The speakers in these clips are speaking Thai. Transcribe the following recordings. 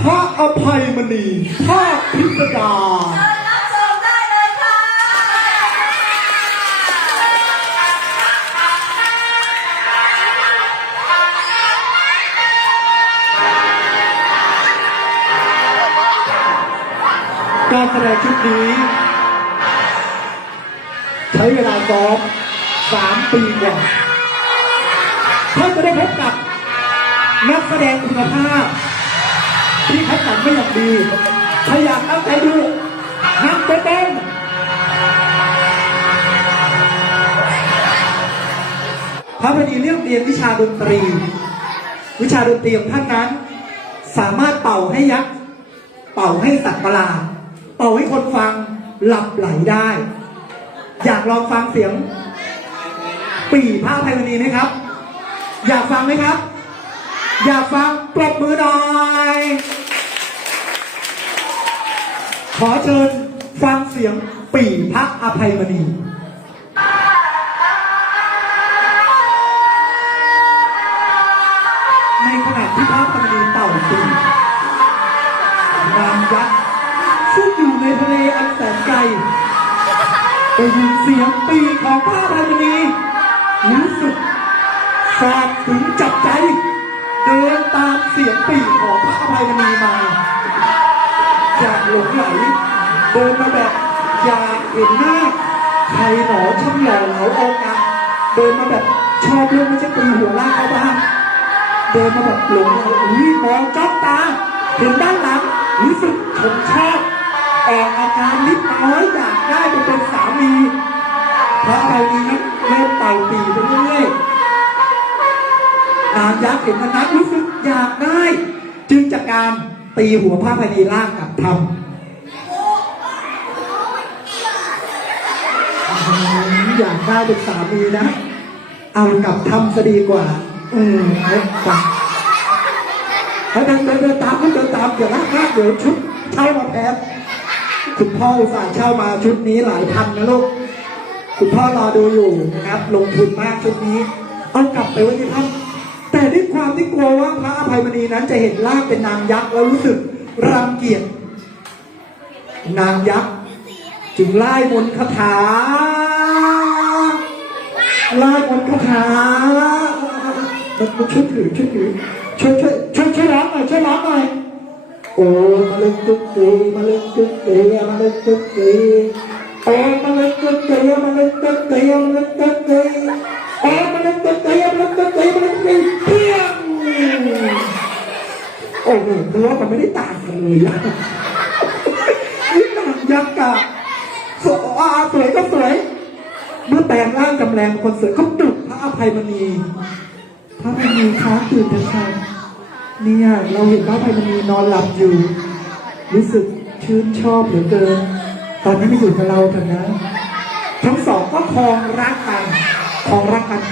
พระอภัยมณีภาคพิสดารเชิญรับชมได้เลยค่ะการแสดงชุดนี้ ใช้เวลาซ้อมสามปีกว่าท่านจะได้พบกับนักแสดงคุณภาพ ที่คัดสรรไม่อย่างดีถ้าอยากตั้งใจดูหักไปเต้นพระพดีเรื่องเรียนวิชาดนตรี วิชาดนตรีของท่านนั้น สามารถเป่าให้ยักษ์เป่าให้สัตว์ประหลาดเป่าให้คนฟังหลับไหลได้ อยากลองฟังเสียง ปีพระอภัยมณีไหมครับ อยากฟังไหมครับ อยากฟังปรบมือหน่อย ขอเชิญฟังเสียงปีพระอภัยมณีในขณะที่พระอภัยมณีเป่าปีนางยักษ์ซึ่งอยู่ในทะเลอันแสนไกลได้ยินเสียงปีของพระอภัยมณีรู้สึกแสบถึงจับใจ สียงปีของพระอภัยมณีมาอยากหลงไหลเดินมาแบบอยากเห็นหน้าใครหนอช่างหล่อเหลาเอากันเดินมาแบบชอบเรื่องไม่ใช่ตีหัวลากเข้าบ้านเดินมาแบบหลงไหลอุ้ยมองจ้องตาเห็นด้านหลังรู้สึกชมชอบออกอาการนิดน้อยอยากได้ไปเป็นสามีพระอะไรนี้นั้นเริ่มเป่าปีไปเรื่อยนางยักษ์เห็นนั้นรู้สึกอยากได้ จึงจากการตีหัวพระพนีล่างกับทำอืมอยากได้เป็นสามีนะ เอากับทำจะดีกว่า อืมเอากับเดินเดินเดินตามเดินตามอย่าลากมากเดี๋ยวชุดเช่ามาแพ้คุณพ่ออุตส่าห์เช่ามาชุดนี้หลายพันนะลูก คุณพ่อรอดูอยู่นะครับ ลงทุนมากชุดนี้ เอากลับไปไว้ที่ถ้ำ แต่ด้วยความที่กลัวว่าพระอภัยมณีนั้นจะเห็นร่างเป็นนางยักษ์แล้วรู้สึกรังเกียจนางยักษ์จึงไล่มนคาถาไล่มนคาถามันมันช่วยถือช่วยถือช่วยช่วยช่วยช่วยร้องหน่อยช่วยร้องหน่อยโอ้มาเล่นตุ๊กตีมาเล่นตุ๊กตีมาเล่นตุ๊กตีโอ้มาเล่นตุ๊กตีมาเล่นตุ๊กตีมาเล่นตุ๊กตี โอ้มาเล่นตุ๊กตีมาเล่นตุ๊กตีมาเล่นตุ๊กตีเพียงโอ้โหเนื้อมันไม่ได้ต่างกันเลยอะนี่ต่างยักษ์อะสวยสวยก็สวย เมื่อแปลงร่างจำแรงคนสวยก็ปลุกพระอภัยมณีพระอภัยมณีค้าตื่นเถอะค่ะเนี่ยเราเห็นพระอภัยมณีนอนหลับอยู่ รู้สึกชื่นชอบเหลือเกิน ตอนนี้ไมาอยู่กับเราเถอะนะ ทั้งสองก็คลองรักกัน คลองรักกัน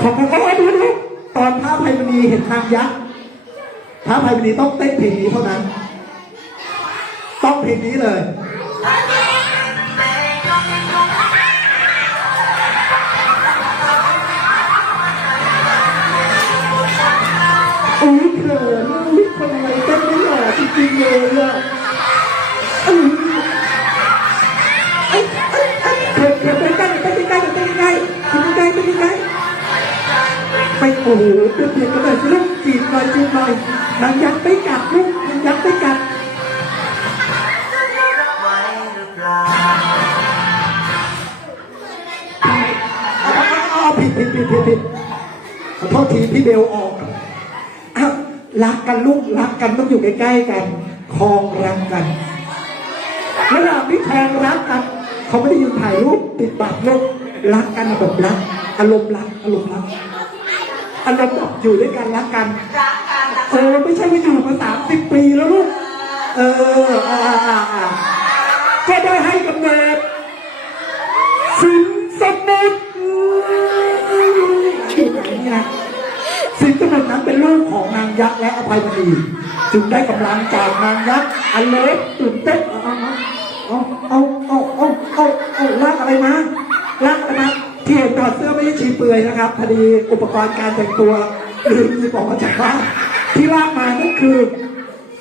คลองกันโอ้ยดูดูตอนพระภัยมณีเห็นนางยักษ์พระภัยมณีต้องเต้นเพลงนี้เท่านั้น ต้องเพลงนี้เลยอุ้ยเขินอุ้ยคนอะไรเต้นไม่หล่อจริงๆเลยอะ ไปโอ้โหเต้นเพียงกันเลยลูกจีบหน่อยจีบหน่อยนางยักษ์ไปกัดลูกนางยักษ์ไปกัดอ๋อผิดผิดผิดผิดผิดขอโทษทีพี่เบลออกอรักกันลูกรักกันต้องอยู่ใกล้ๆกันคลองรักกันเวลาที่คลองรักกัน เขาไม่ได้ยืนถ่ายรูปติดปากลูกรักกันแบบรักอารมณ์รักอารมณ์รัก อารมณ์แบบอยู่ด้วยกันรักกัน รักกันนะเออไม่ใช่ว่าอยู่มาสามสิบปีแล้วลูก เอออ่าอ่าอ่าก็ได้ให้กำเนิดสินสมุทรชื่อไหนเนี่ยสินสมุทรนั้นเป็นลูกของนางยักษ์และอภัยมณีจึงได้กำลังจากนางยักษ์อันเล็กตื่นเต้นเอาเอาเอาเอาเอาเอาเอาลากอะไรมาลากอะไรมาที่เห็นถอดเสื้อไม่ใช่ชีเปลือยนะครับพอดีอุปกรณ์การแต่งตัวลืมหยิบออกมาจากบ้านที่ลากมานั่นคือ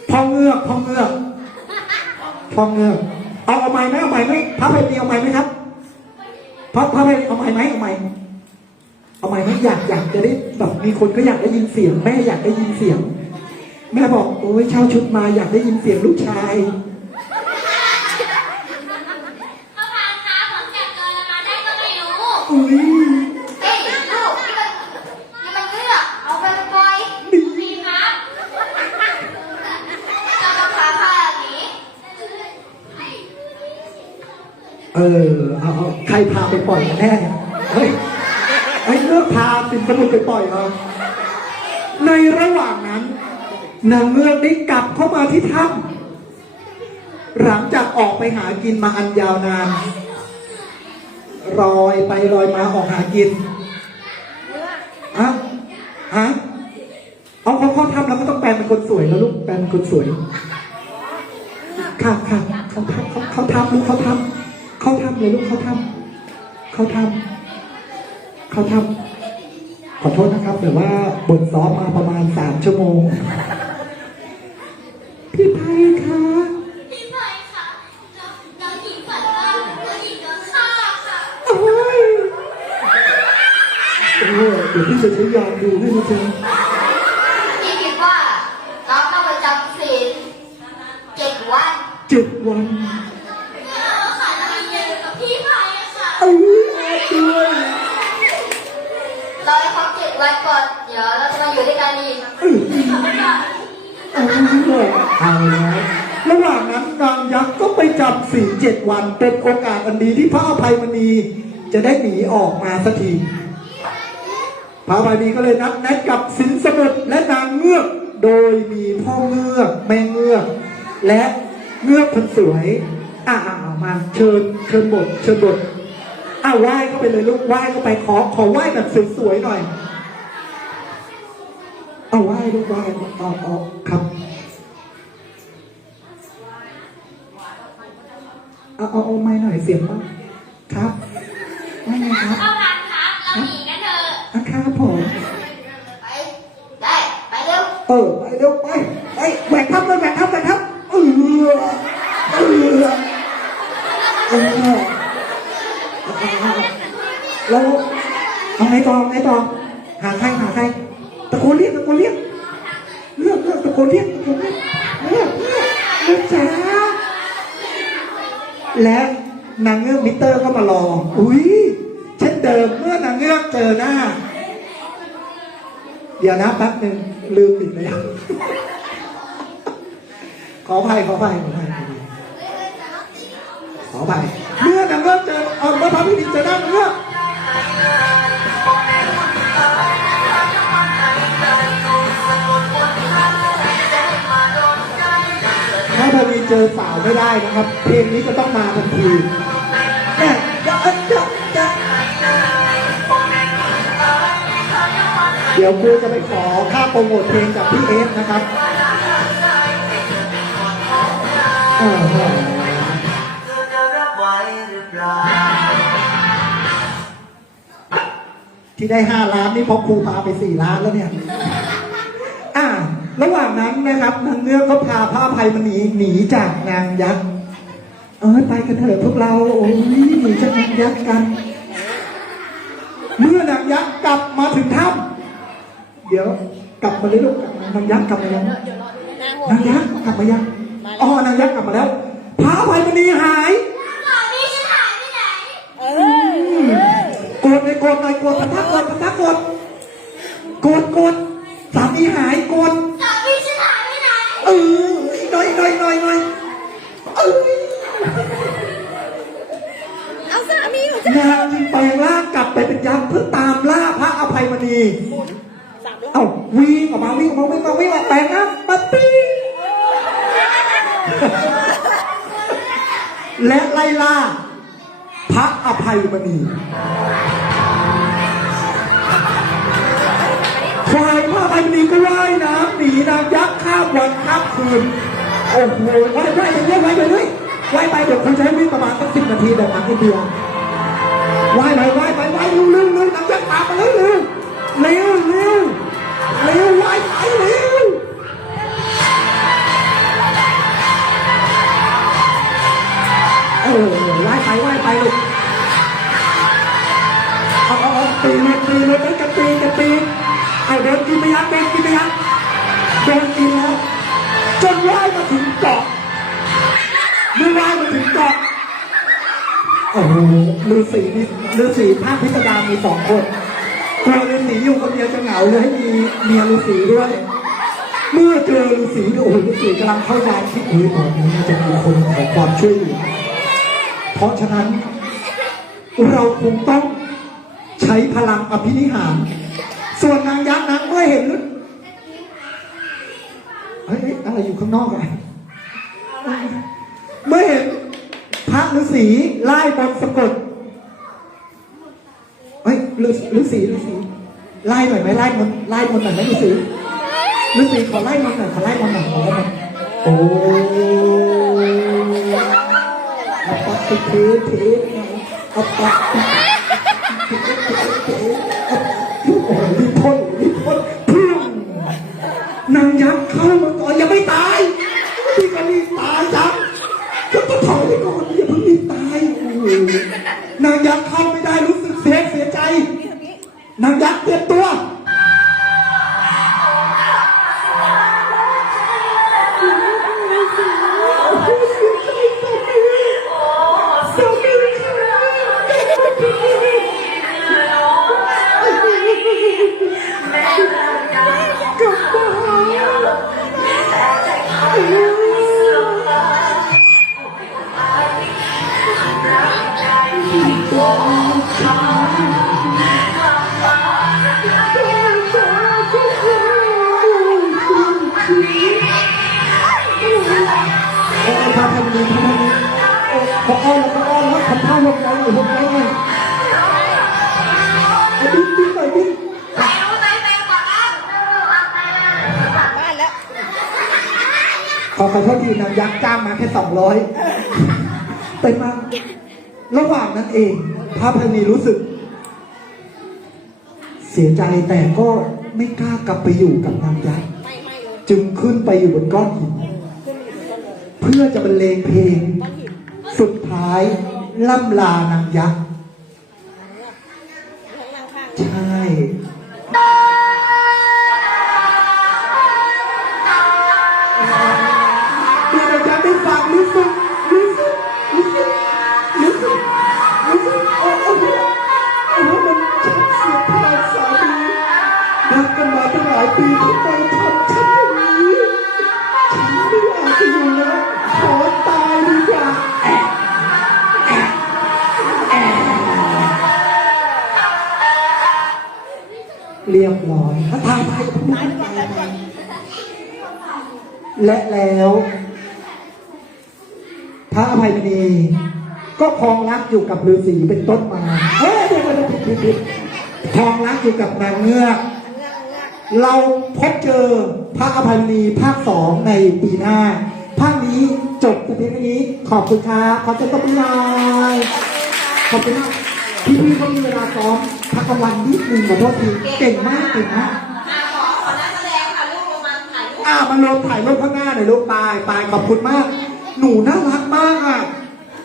พ่อเงือกพ่อเงือกพ่อเงือกเอาเอาไม้ไหมเอาไม้ไหมพระไพรีเอาไม้ไหมครับพระพระไพรีเอาไม้ไหมเอาไม้เอาไม้ไหมอยากอยากจะได้แบบมีคนก็อยากได้ยินเสียง แม่อยากได้ยินเสียง แม่บอกโอ้ยเช่าชุดมาอยากได้ยินเสียงลูกชายเขาพาค้าผมจับตัวแล้วมาได้ก็ไม่รู้ อุ้ย เฮ้ยลูกนี่มันนี่มันเลือกเอาไปปล่อยมีครับจะมาพาผ้าหนี เออเอาเอา ใครพาไปปล่อยแน่เฮ้ยไอ้ยเลือกพาสินสมุทรไปปล่อยเหรอในระหว่างนั้นนางเงือกได้กลับเข้ามาที่ถ้ำหลังจากออกไปหากินมาอันยาวนานลอยไปลอยมาออกหากินฮะฮะเอาเขาเขาทำแล้วก็ต้องแปลงเป็นคนสวยแล้วลูกแปลงเป็นคนสวยค่ะค่ะเขาทำเขาเขาทำลูกเขาทำเขาทำเลยลูกเขาทำ เขาทำเขาทำขอโทษนะครับแต่ว่าบทซ้อมมาประมาณสามชั่วโมง พี่ไพคะพี่ไผ่ค่ะน้องน้องหญิงฝันว่าน้องหญิงโดนฆ่าค่ะโอ้ยโอ้ยเดี๋ยวพี่จะใช้ยาดูให้นะจ๊ะ พี่คิดว่าน้องต้องไปจำศีลเจ็ดวัน เจ็ดวัน เออค่ะน้องหญิงอยู่กับพี่ไผ่ค่ะ เอ้ยด้วย รอให้ ครบเจ็ดวันก่อน เดี๋ยวเราจะมาอยู่ด้วยกันอีกเออเอาเลยอาแล้วระหว่างนั้นนางยักษ์ก็ไปจับสี่เจ็ดวันเป็นโอกาสอันดีที่พระอภัยมณีจะได้หนีออกมาสักที พระอภัยมณีก็เลยนัดแนะกับสินสมุทรและนางเงือก โดยมีพ่อเงือกแม่เงือก และเงือกคนสวยอ่าเอามาเชิญเชิญบทเชิญบทอ่าไหว้เข้าไปเลยลูกไหว้เข้าไปขอขอไหว้แบบสวยๆหน่อย เอาไหว้ลูกไหว้เอาเอาครับเอาเอาเอาไม้หน่อยเสียงบ้างครับว่าไงครับเอาพันครับ เราหนีกันเถอะอะครับผมไปได้ไปเร็วเออไปเร็วไปไปแหวกทับเลยแหวกทับแหวกทับเออเออเออแล้วเอาไงต่อไงต่อหาใครหาใครตะโกนเรียกตะโกนเรียกเลือ กเลือกตะโกนเรียกตะโกนเรียกเลือกเลือกเลือกจ้าและนางเงือกมิเตอร์ก็มารออุ้ยเช่นเดิมเมื่อนางเงือกเจอหน้า เดี๋ยวนะแป๊บหนึ่งลืมปิดแล้วขออภัยขออภัยขออภัยขออภัยเมื่อนางเงือกเจอเออเมื่อพระพิธีเจอหน้านางเงือก เจอสาวไม่ได้นะครับ เพลงนี้จะต้องมาทันทีเนี่ยจะจะจะเดี๋ยวครูจะไปขอค่าโปรโมทเพลงจากพี่เอฟนะครับอ่าฮะจะรับไว้หที่ได้ห้าล้านนี่เพราะครูพาไปสี่ล้านแล้วเนี่ย ระหว่างนั้นนะครับนางเงือกก็พาพระอภัยมณีหนีจากนางยักษ์เอ้ยไปกันเถอะพวกเราโอ้ยหนีจากนางยักษ์กัน เมื่อนางยักษ์กลับมาถึงถ้ำเดี๋ยวกลับมาเลยลูกนางยักษ์กลับมาแล้วนางยักษ์กลับมายังอ๋อนางยักษ์กลับมาแล้วพระอภัยมณีหายสามีฉันหายไปไหนโกรธเลยโกรธหน่อยโกรธทำท่าโกรธทำท่าโกรธโกรธโกรธสามีหายโกร ออีกหน่อยอีกหน่อยอีกหน่อยอีกหน่อยเออเอาสามีของนางจึงแปลงร่างกลับไปเป็นยักษ์เพื่อตามล่าพระอภัยมณีเอ้าวิ่งออกมาวิ่งออกมาวิ่งออกมาวิ่งออกแปลงร่างปั๊บปี้และไล่ล่าพระอภัยมณีฝ่ายพระอภัยมณีก็ว่ายน้ำหนีนางยักษ์ข้ามวันข้าม คืนโอ้โหไว้ไว้อย่างเงี้ยไว้ไปด้วยไว้ไปเดี๋ยวคุณจะให้วิ่งประมาณสักสิบนาทีแบบนั้นไอเดียวไว้ไปไว้ไปไว้ลุ้นลุ้นลุ้นน้ำยัดปากมาลุ้นลุ้นเร็วเร็วเร็วไว้ไปเร็วเออไว้ไปไว้ไปลูกเอาเอาเอาตีเลยตีเลยกระตีกระตีเอาเดินกินไปยักเดินกินไปยักเดินกินแล้ว โอ้โหฤาษีนี่ฤาษีภาคพิสดารมีสองคนกลัวฤาษีอยู่คนเดียวจะเหงาเลยให้มีเมียฤาษีด้วย เมื่อเจอฤาษีเนี่ยโอ้โหฤาษีกำลังเข้ายานคิดเฮ้ยตอนนี้จะมีคนขอความช่วยเหลือเพราะฉะนั้น เราคงต้องใช้พลังอภินิหาร ส่วนนางยักษ์นั้นเมื่อเห็นเฮ้ยอะไรอยู่ข้างนอกอะเมื่อเห็น พระฤาษีไล่บอลสะกดเฮ้ยฤาษีฤาษีฤาษีไล่หน่อยไหมไล่มันไล่มันหน่อยไหมฤาษีฤาษีขอไล่มันหน่อยขอไล่มันหน่อยขอไล่มันโอ้เอาปักติเทเทเอาปักติโอ้โหรีพ่นรีพ่นพึ่งนางยักษ์เข้ามาก่อนยังไม่ตาย ทำท่าลงไว้หรือลงไว้ไงเอาดิ้นดิ้นหน่อยดิ้นไม่รู้ไหมแมงกว่านั้นบ้านขอขอโทษทีนางยักษ์จ้างมาแค่สองร้อยแต่มาระหว่างนั้นเองพระพันีรู้สึก เสียใจแต่ก็ไม่กล้ากลับไปอยู่กับนางยักษ์จึงขึ้นไปอยู่บนก้อนหินเพื่อจะบรรเลงเพลง สุดท้าย ล่ำลา รียบร้อยถ้าทายไปก็ไม่ตายไปและแล้ว พระอภัยมณีก็ครองรักอยู่กับฤาษีเป็นต้นมาเฮ้ยเดี๋ยวผิดผิดผิดครองรักอยู่กับนางเงือก เราพบเจอพระอภัยมณีภาคสองในปีหน้า ภาคนี้จบแต่เพียงเท่นี้ ขอบคุณครับขอจะต้องนาขอบคุณมากพี่พี่ๆเขามีเวลาซ้อม พักกลางวันนิดนึงขอโทษทีเก่งมากเก่งมากอะขอขอนักแสดงค่ะลูกลงมาถ่ายรูปอ่ามาลงถ่ายรูปข้างหน้าหน่อยลูกปายปายขอบคุณมาก หนูน่ารักมากอะ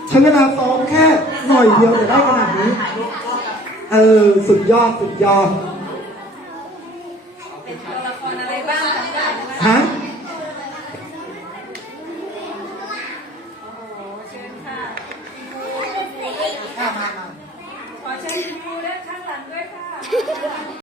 ใช้เวลาซ้อมแค่หน่อยเดียวแต่ได้ขนาดนี้ เออ สุดยอด สุดยอด